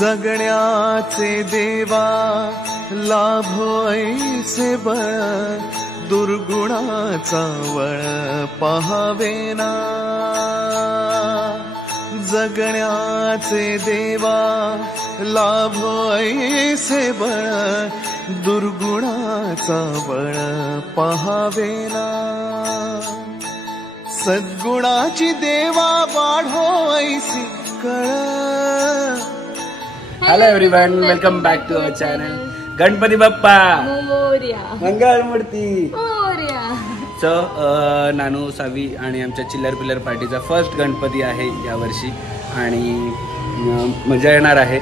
जगण्याचे देवा लाभो ऐसे बळ दुर्गुणाचा वळ पहावेना जगण्याचे देवा लाभो ऐसे बळ दुर्गुणाचा बळ पहावेना सद्गुणाची देवा वाढो ऐसी कळ. Hello everyone, welcome back to our channel. Ganpati Bappa Morya, Mangalmurti Morya. So Nanu, Savi आणि आमच्या चिल्लर पिल्लर पार्टीचा फर्स्ट गणपती आहे यावर्षी आणि मजा येणार आहे.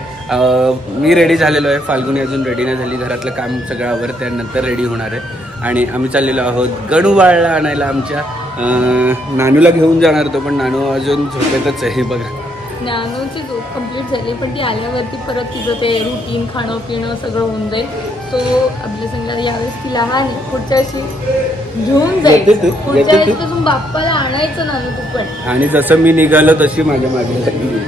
मी रेडी झालेलो आहे, फाल्गुनी अजून रेडी नाही झाली. घरातलं काम सगळं आवर त्यानंतर रेडी होणार आहे आणि आम्ही चाललेलो आहोत गणूबाळला आणायला. आमच्या नानूला घेऊन जाणार तो, पण नानू अजून झोपेतच आहे. बघा, नानूची झोप कंप्लीट झाली, पण ती आल्यावरती परत तिचं ते रुटीन खाणं पिणं सगळं होऊन जाईल. सो आपल्या संघाला यावेळेस ती लहान आहे, पुढच्या वर्षी घेऊन जाईल. पुढच्या वेळेस पासून बाप्पाला आणायचं नानू तू पण. आणि जसं मी निघालो तशी माझ्या मागे लागली.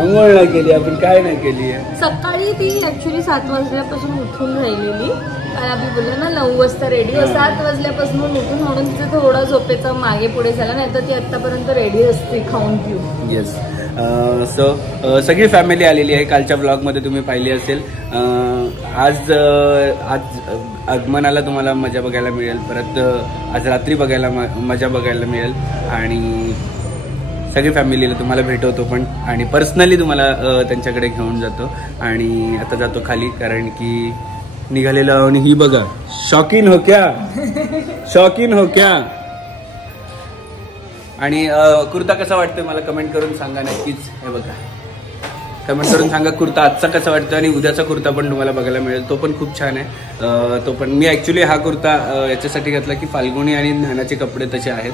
अंघोळ नाही केली आपण, काय नाही केली आहे. सकाळी ती ऍक्च्युली 7 वाजल्यापासून उठून राहिलेली, कारण आपण बोललो ना 9 वाजता रेडी. 7 वाजल्यापासून उठून म्हणून तिचं थोडा झोपेचा मागे पुढे झाला, नाही तर ती आतापर्यंत रेडी असते खाऊन पिऊन. येस. सो सगळी फॅमिली आलेली आहे. कालच्या ब्लॉगमध्ये तुम्ही पाहिली असेल. आज आगमनाला तुम्हाला मजा बघायला मिळेल, परत आज रात्री बघायला मजा बघायला मिळेल आणि सगळी फॅमिलीला तुम्हाला भेटवतो पण, आणि पर्सनली तुम्हाला त्यांच्याकडे घेऊन जातो. आणि आता जातो खाली, कारण की निघालेलो. आणि ही बघा, शौकीन हो क्या, शौकीन हो क्या. आणि कुर्ता कसा वाटतोय मला कमेंट करून सांगा नक्कीच. हे बघा, कमेंट करून सांगा कुर्ता आजचा कसा वाटतो. आणि उद्याचा कुर्ता पण तुम्हाला बघायला मिळेल, तो पण खूप छान आहे. तो पण मी ऍक्च्युली हा कुर्ता याच्यासाठी घेतला की फाल्गुनी आणि ज्ञानाचे कपडे तसे आहेत.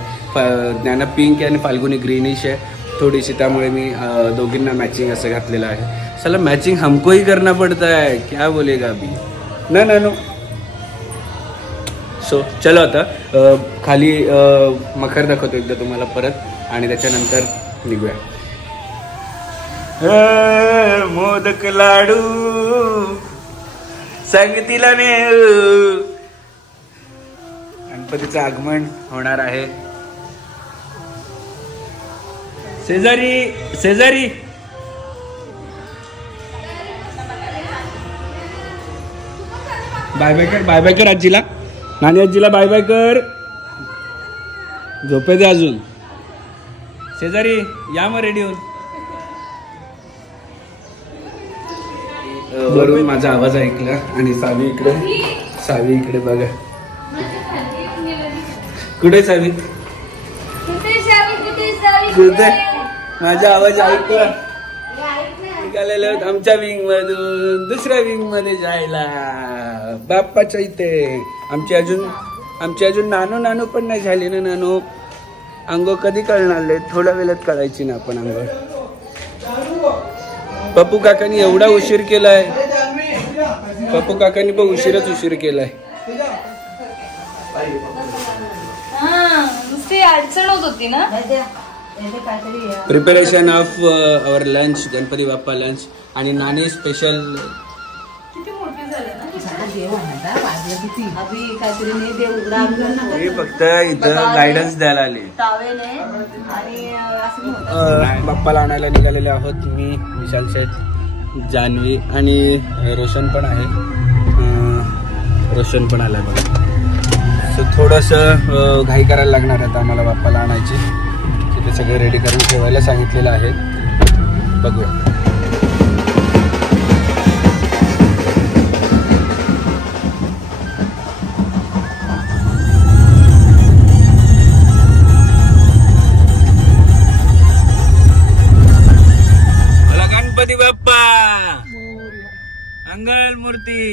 ज्ञाना पिंक आणि फाल्गुनी ग्रीनिश आहे थोडीशी, त्यामुळे मी दोघींना मॅचिंग असं घातलेलं आहे. चला मॅचिंग हमको ही करना पडता है, क्या बोलेगा अभी ना नानू. सो चलो आता खाली मखर दाखवतो एकदा तुम्हाला परत, आणि त्याच्यानंतर निघूया. मोदक लाडू सांगतीला ने गणपतीचं आगमन होणार आहे. शेजारी शेजारी बाय बाय कर, बाय बाय कर आजीला. नानी आजीला बाय बाय कर. झोपे दे अजून. शेजारी या मग रेडी होऊन. वरून माझा आवाज ऐकला आणि सावी इकडे बघा. कुठे सावी, कुठे माझा आवाज ऐकला. निघालेलो आमच्या विंग मधून दुसऱ्या विंग मध्ये जायला बाप्पाच्या इथे. आमची अजून नानू पण नाही झाली ना. नानू अंघोळ कधी करणार? थोड्या वेळात करायची ना आपण अंघोळ. पप्पू काकांनी एवढा उशीर केलाय. पप्पू काकांनी पण उशीर केलाय. अडचण होत होती ना. Preparation of our lunch, Ganpati Bappa lunch. आणि नानी स्पेशल. फक्त इथं गायडन्स द्यायला आले. बाप्पाला आणायला निघालेले आहोत मी, विशाल शेठ, जान्हवी आणि रोशन पण आहे. रोशन पण आलाय बघा. सो थोडंसं घाई करायला लागणार आहे आम्हाला बाप्पाला आणायची. तिथे सगळे रेडी करून ठेवायला सांगितलेलं आहे. बघूया. गणपती बाप्पा मंगल मूर्ती.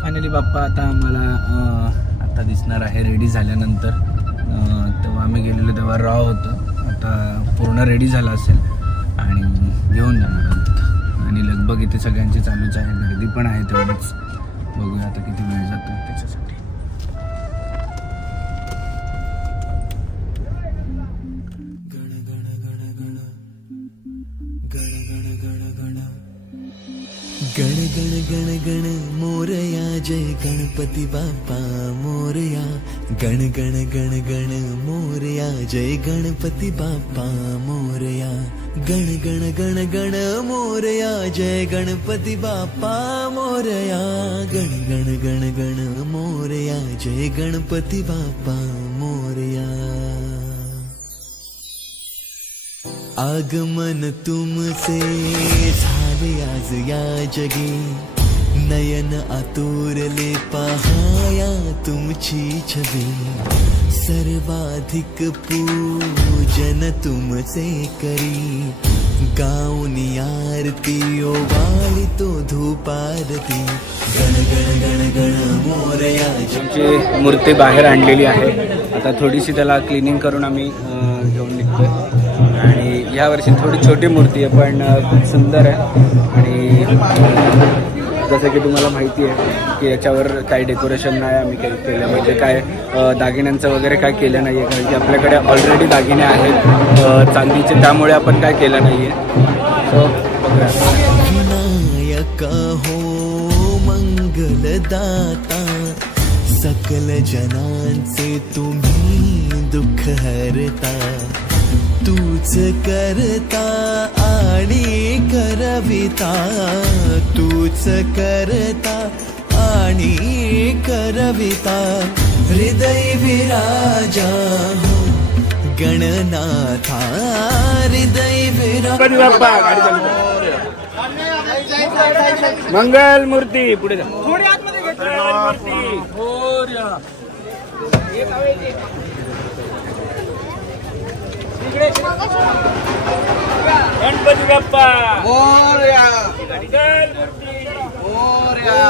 फायनली बाप्पा आता आम्हाला आता दिसणार आहे रेडी झाल्यानंतर. तेव्हा आम्ही गेलेलो तेव्हा रॉ होतं, आता पूर्ण रेडी झाला असेल आणि घेऊन जाणार आहोत. आणि लगभग इथे सगळ्यांची चालूच आहे, गर्दी पण आहे तेवढंच. बघूया आता किती वेळ जातो त्याच्यासाठी. गण गण गण गण मोरया जय गणपती बाप्पा मोरया गण गण गण गण मोरया जय गणपती बाप्पा मोरया गण गण गण गण मोरया जय गणपती बाप्पा मोरया गण गण गण गण मोरया जय गणपती बाप्पा मोरया आगमन तुमसे झाले आज या जगी नयन आतुरले पहाया तुमची छवी सर्वाधिक पूजन तुमचे करी गाऊनी आरती ओवाळी तो धूपारती गण गण गण गण मोरया आमची मूर्ती बाहेर आणलेली आहे आता थोडीशी त्याला क्लिनिंग करून आम्ही घेऊन निघतोय आणि या वर्षी थोडी छोटी मूर्ती आहे पण खूप सुंदर आहे आणि जसं की तुम्हाला माहिती आहे की याच्यावर काही डेकोरेशन नाही आम्ही काही केलं म्हणजे काय दागिन्यांचं वगैरे काय केलं नाही आहे कारण की आपल्याकडे ऑलरेडी दागिने आहेत चांदीचे त्यामुळे आपण काय केलं नाही आहे सो विनायक हो मंगलदाता सकल जनांचे तुम्ही दुःख हरता तूच करता आणि करविता तूच करता आणि करविता हृदय विराजा हो गणनाथा हृदय विराजा मंगल मूर्ती पुढे जा थोडी आतमध्ये मूर्ती गणपती बाप्पा मोरया मंगल मूर्ती मोरया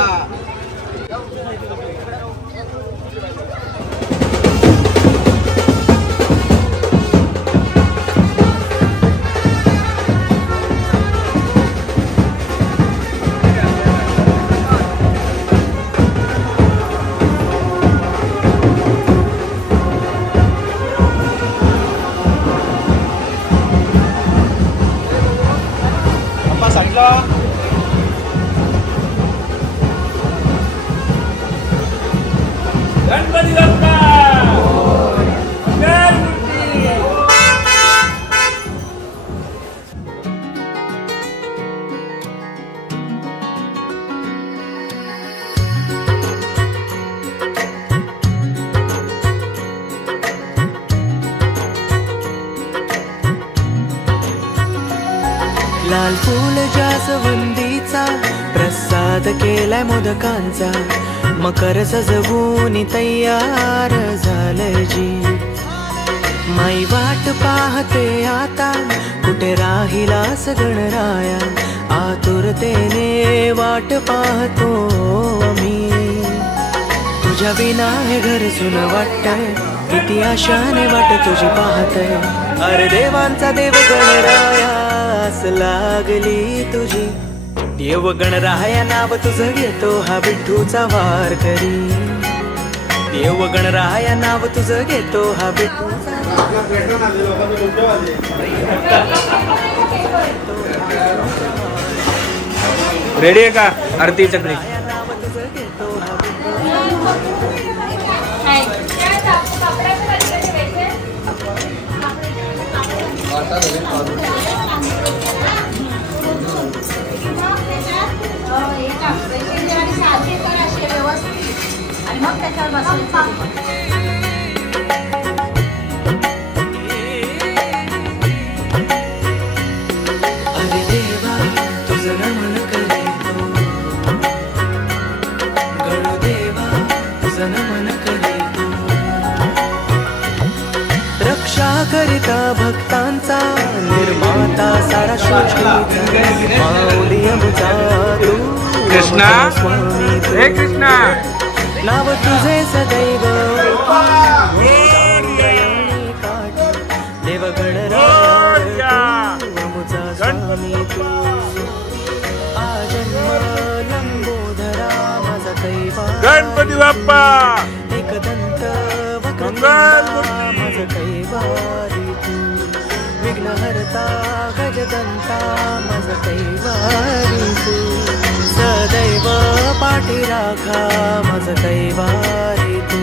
गणपती बाप्पा मंगल मूर्ती लाल फूल जास्वंदीचा प्रसाद केलाय मोदकांचा मकर सजवून तयार झालंय जी माई वाट पाहते आता कुठे राहिलास गणराया आतुरतेने वाट पाहतो आम्ही तुझ्या विना हे घर सुन वाटतंय किती आशाने वाट तुझी पाहतय अरे देवांचा देव गणराया आस लागली तुझी देव गणराया नाव तुझं घेतो हा विठ्ठूचा वार करी देव गणराया नाव तुझं घेतो हा विठ्ठूचा रेडी आहे का आरती चक्री अरे देवा तुझं नमन करीतो गणदेवा तुझं नमन करीतो रक्षा करिता भक्तांचा निर्माता सारा सृष्टीचा माऊली आमचा तू कृष्णा हे कृष्णा नाव तुझे सदैव देव गणराया स्वामी तू आजन्म लंबोदरा माझा कैवा गणपती बाप्पा एकदंत मंगल माझा कैवारी तू विघ्न हरता गजदंता मज कैवारी तू सदैव पाठी राखा मज कैवारी तू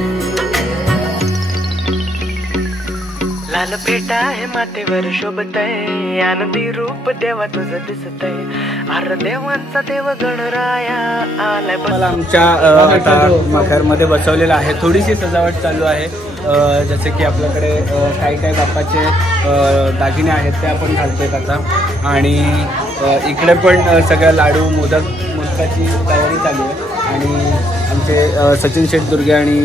लाल पेटा आहे मातेवर शोभतय आनंदी रूप देवा तुझं दिसतय अर देवांचा देव गणराया आलाय मला आमच्या आता मखरमध्ये बसवलेलं आहे. थोडीशी सजावट चालू आहे. जसे की आपल्याकडे काही बाप्पाचे दागिने आहेत ते आपण घालतोय आता. आणि इकडे पण सगळ्या लाडू मोदकाची तयारी चालू आहे. आणि आमचे सचिन शेठ दुर्गे आणि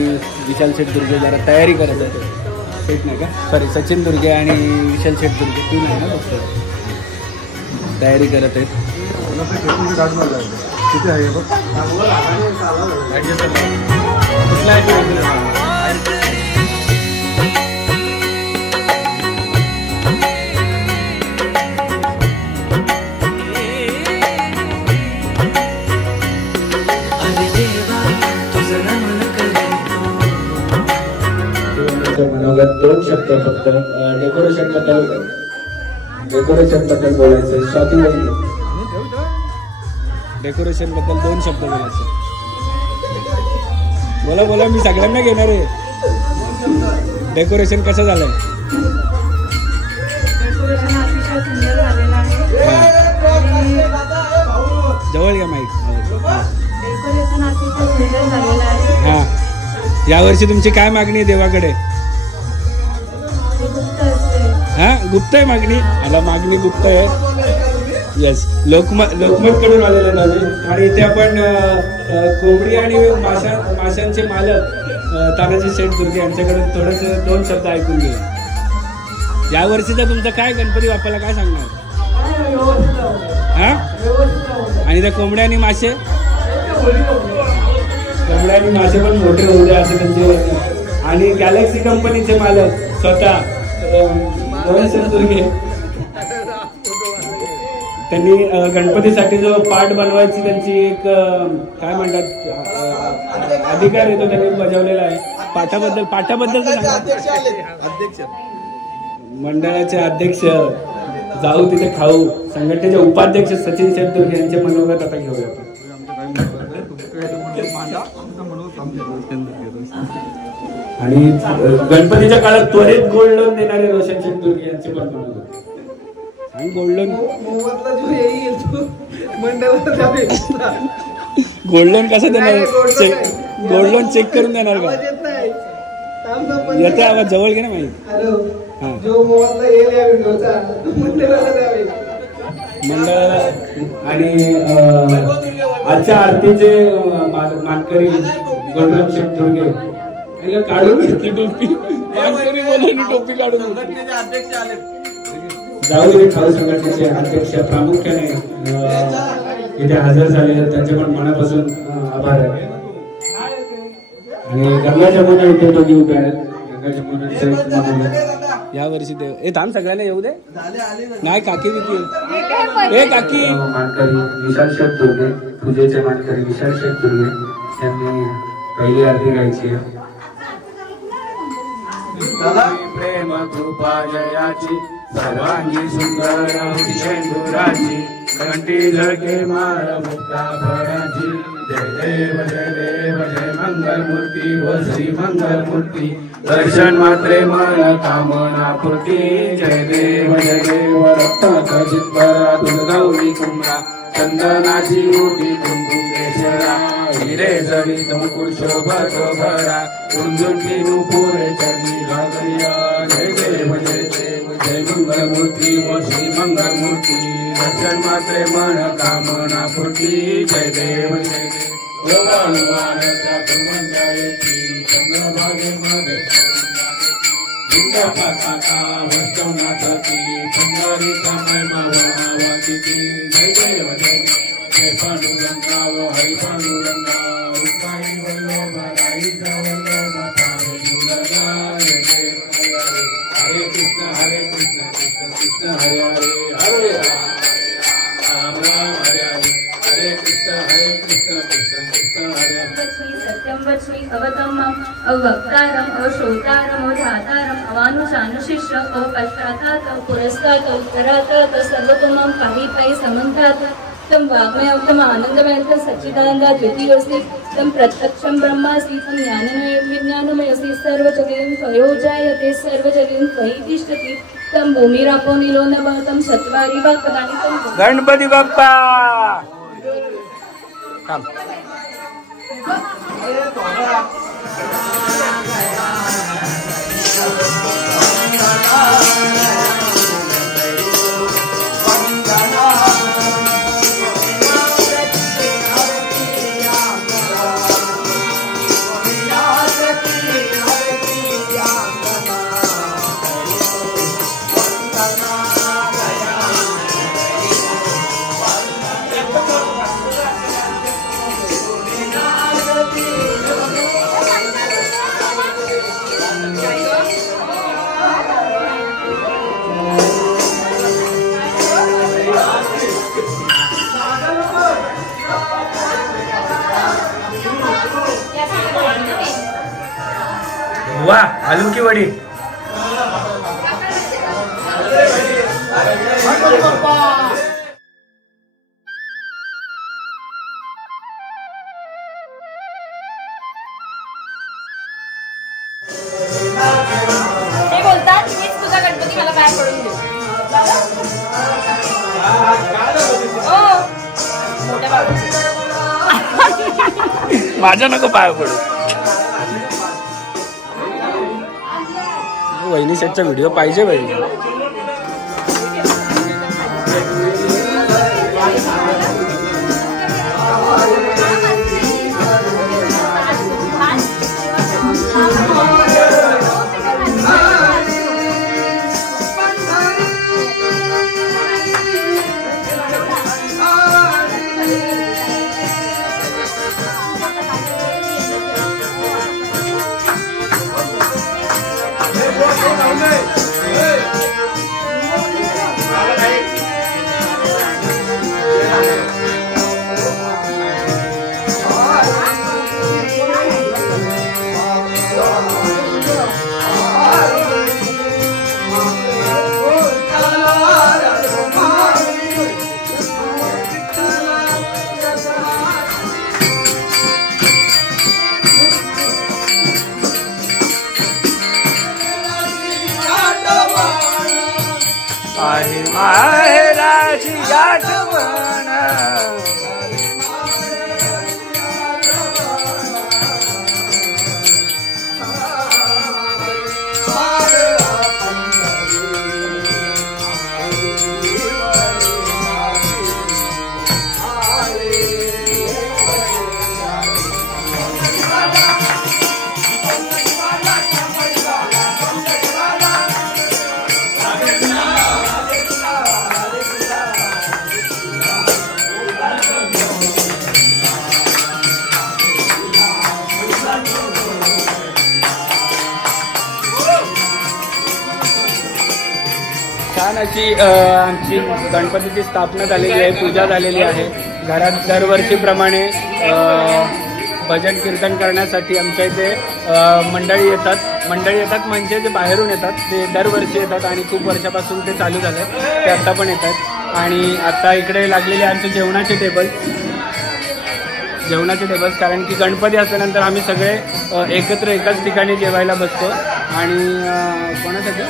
विशाल शेठ दुर्गे जरा तयारी करत आहेत. शेठ नाही का, सॉरी सचिन दुर्गे आणि विशाल शेठ दुर्गे तू नाही ना बघतो, तयारी करत आहेत. किती आहे बघ मनोगत 2 शब्द फक्त डेकोरेशन बद्दल बोलायचं. स्वाती डेकोरेशन बद्दल 2 शब्द बोलायचं. बोला मी सगळ्यांना घेणार आहे. डेकोरेशन कसं झालंय? डेकोरेशन अतिशय सुंदर झालेलं आहे. जवळ घ्या माईक. डेकोरेशन अतिशय सुंदर झालेलं आहे. हा, यावर्षी तुमची काय मागणी आहे देवाकडे? हा, गुप्त आहे मागणी. आता मागणी गुप्त आहे. येस, लोकमत कडून आलेलं नवीन. आणि इथे आपण कोंबडी आणि माशांचे मालक तानाजी शेठ दुर्गे यांच्याकडून थोडस 2 शब्द ऐकून घे. यावर्षीचा तुमचा काय गणपती बाप्पाला काय सांगणार? हा, आणि त्या कोंबड्या आणि मासे पण मोठे होऊ द्या असं त्यांचे. आणि गॅलेक्सी कंपनीचे मालक स्वतः शेठ दुर्गे त्यांनी गणपतीसाठी जो पाठ बनवायची त्यांची एक काय म्हणतात अधिकार येतो त्यांनी बजावलेला आहे. पाठाबद्दल मंडळाचे अध्यक्ष जाऊ तिथे खाऊ संघटनेचे उपाध्यक्ष सचिन शेठ दुर्गे यांचे मनोगत आता घेऊया. आणि गणपतीच्या काळात त्वरित गोल्ड लोन देणारे रोशन शेठ दुर्गे यांचे पण मनोगत. आणि गोल्ड लोन कसं देणार? गोल्ड लोन चेक करून देणार का? याचा आवाज जवळ घे ना माहिती. मंडळाला आणि आजच्या आरतीचे मानकरी गोल्डन शेठ दुर्गे काढून घेतली टोपी. मानकरी बोलून टोपी काढून जाऊ खाऊ संघटनेचे अध्यक्ष प्रामुख्याने इथे हजर झाले त्यांचे पण मनापासून आभार आहे. आणि गंगा जमुना इथे दोघी उभे आहेत. गंगा जमुना यावर्षी ते थांब सगळ्यांना येऊ दे. नाही काकी किती काकी मानकरी विशाल शेठ दुर्गे पूजेचे मानकरी विशाल शेठ दुर्गे यांनी पहिली आरती गायची आहे. प्रेम कृपा जयाची सर्वांगी सुंदर शेंदुराची घंटी झळके मार मुक्ता भराची. जय देव जय मंगल मूर्ती व श्री मंगल मूर्ती दर्शन मात्रे मन कामना पूर्ती. जय देव रक्ताचा चित्तरा दुर्गौरी कुमरा चंदनाची मोठी कुंकुम केशरा हिरे जडित मुकुट शोभत भरा झुंझुंटी नुपुरे चढी घागरिया. जय देव जय मंगल मूर्ती व श्री मंगल मूर्ती दर्शन मात्रे मन कामना पूर्ती. जय देव चंद्रभागेमध्ये जय देव जय पांडुरंगा व हरि पांडुरंगा उत्साही वल्लभ राईचा वल्लभ हरे कृष्ण कृष्ण कृष्ण हरे हरे हरे राम राम हरे हरे हरे कृष्ण वच्मि सत्यं वच्मि अवतम् अवक्तारम् अश्रोतारम् अधातारम् अवानुषानुशिष्य अपश्चातात् पुरस्तात् उत्तरात् सर्वतोमां पाहिताय समन्तात् तं वाग्मयं तं आनन्दमयं तं सच्चिदानन्द द्वितीयोऽस्ति तं प्रत्यक्षं ब्रह्मासि तं ज्ञानमयं विज्ञानमयसि सर्वजगेन त्वयोजायते सर्वजगेन त्वयि तिष्ठति तं भूमिरापो नीलो नभः तं चत्वारि वाक्पदानि तं गणपती बाप्पा थांब. वा आलू की वडी. ते बोलतात मीच तुझा गणपती मला बाहेर पडून देऊ. मोठ्या बाबा माझ्या नको पाय पडू. वहिनी सेटचा व्हिडिओ पाहिजे पाहिजे. माहेराची आठवण छान अशी आमची गणपतीची स्थापना झालेली आहे, पूजा झालेली आहे. घरात दरवर्षीप्रमाणे भजन कीर्तन करण्यासाठी आमच्या इथे मंडळी येतात म्हणजे ते बाहेरून येतात, ते दरवर्षी येतात आणि खूप वर्षापासून ते चालू झालं, ते आत्ता पण येतात. आणि आता इकडे लागलेले आमचे जेवणाचे टेबल्स, कारण की गणपती असल्यानंतर आम्ही सगळे एकत्र एकाच ठिकाणी जेवायला बसतो आणि कोणासाठी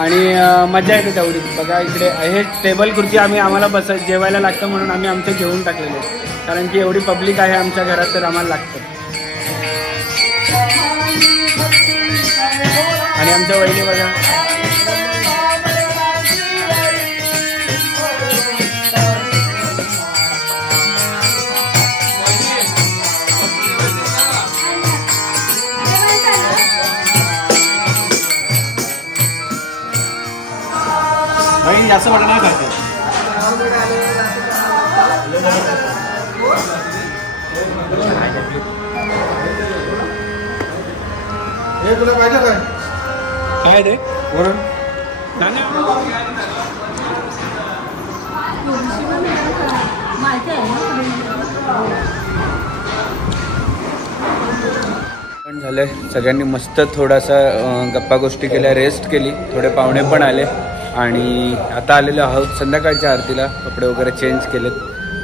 आणि मजा येते तेवढी. बघा इकडे हे टेबल खुर्ची आम्हाला जेवायला लागतं म्हणून आम्ही आमचं घेऊन टाकलेलं आहे, कारण की एवढी पब्लिक आहे आमच्या घरात तर आम्हाला लागतं. आणि आमच्या वहिनी बघा जास्त वाटत नाही खायचं. हे तुला पाहिजे काय ते वरून पण झालंय, सगळ्यांनी मस्त थोडासा गप्पा गोष्टी केल्या, रेस्ट केली, थोडे पाहुणे पण आले आणि आता आलेलो आहोत संध्याकाळच्या आरतीला. कपडे वगैरे चेंज केलेत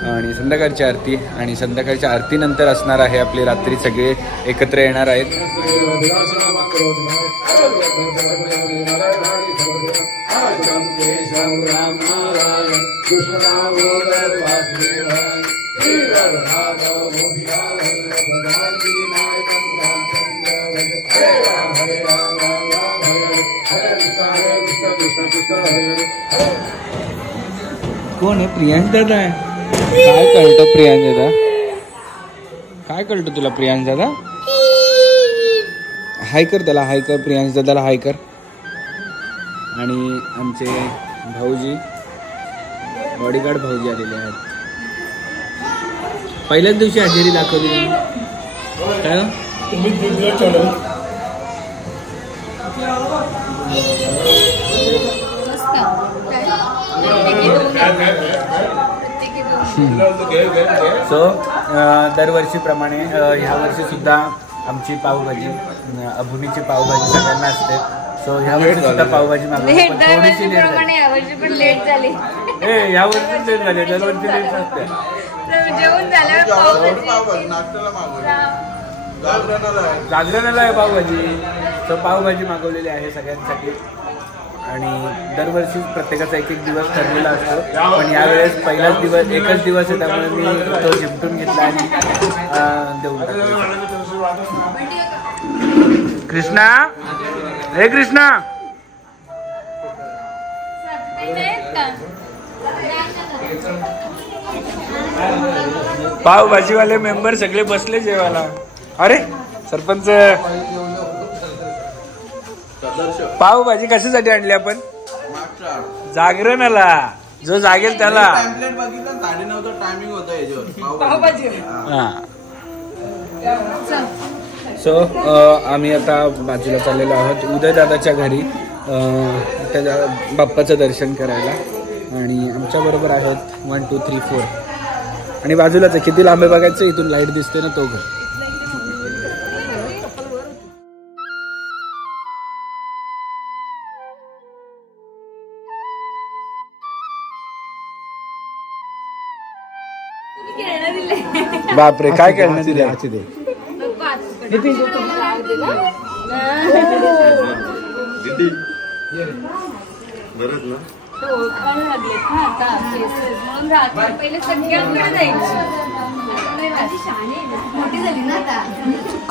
आणि संध्याकाळची आरती, आणि संध्याकाळच्या आरतीनंतर असणार आहे आपली रात्री सगळे एकत्र येणार आहेत. कोण आहे? प्रियांश दादा आहे. काय कळतं प्रियांश दादा? काय कळतं तुला प्रियांश दादा? हाय कर त्याला, हाय कर प्रियांश दादाला, हाय कर. आणि आमचे भाऊजी, बॉडीगार्ड भाऊजी आलेले आहेत. पहिल्याच दिवशी हजेरी दाखवली. काय सो दरवर्षीप्रमाणे ह्या वर्षी सुद्धा आमची पावभाजी, अभुनीची पावभाजी सगळ्यांना असते. सो ह्या वर्षी सुद्धा पावभाजी मागवली. यावर्षी पण लेट झाली. ह्या वर्षी लेट झाली, दरवर्षी लेट असते. जेवण झाल्यावर जागरणाला आहे पावभाजी. तर पावभाजी मागवलेली आहे सगळ्यांसाठी. आणि दरवर्षी प्रत्येकाचा एक एक दिवस ठरलेला असतो, पण यावेळेस पहिलाच दिवस, एकच दिवस आहे, त्यामुळे मी तो झिपटून घेतला आणि देऊन टाकला. कृष्णा, हे कृष्णा, पावभाजीवाले मेंबर सगळे बसले जेवायला. अरे सरपंच, पावभाजी कशासाठी आणली आपण? जागरणाला. जो जागेल त्याला. सो आम्ही आता बाजूला चाललेलो आहोत उदय दादाच्या घरी, त्याच्या बाप्पाचं दर्शन करायला. आणि आमच्या बरोबर आहेत 1 2 3 4. आणि बाजूलाच आहे, किती लांबे बघायचं, इथून लाईट दिसते ना, तो घर. बापरे, काय खेळणं दिले?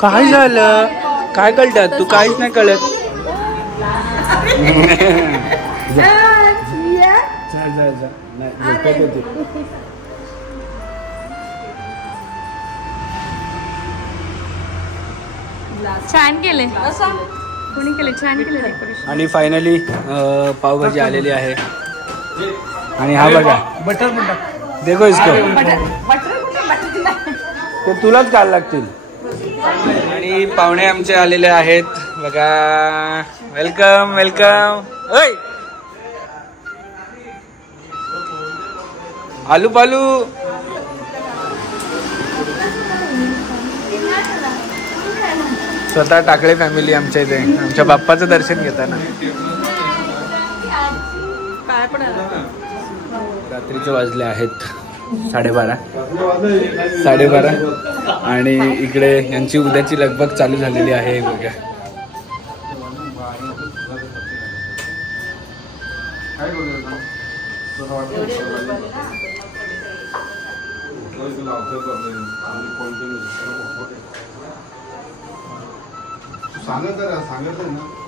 काय झालं? काय कळतात? तू काहीच नाही कळत. छान केले, कोणी केले? छान केले डेकोरेशन. आणि फायनली पावभाजी आलेली आहे. आणि हा बघा, बटर देखो इसको, ते तुलाच घाल लागतील. आणि पाहुणे आमचे आलेले आहेत बघा. Welcome welcome. ओय आलू पालू. स्वतः टाकळे फॅमिली आमच्या इथे आमच्या बाप्पाचं दर्शन घेताना. रात्रीचे वाजले आहेत 12:30 आणि इकडे यांची उद्याची लगबग चालू झालेली आहे बघा. सांगत ना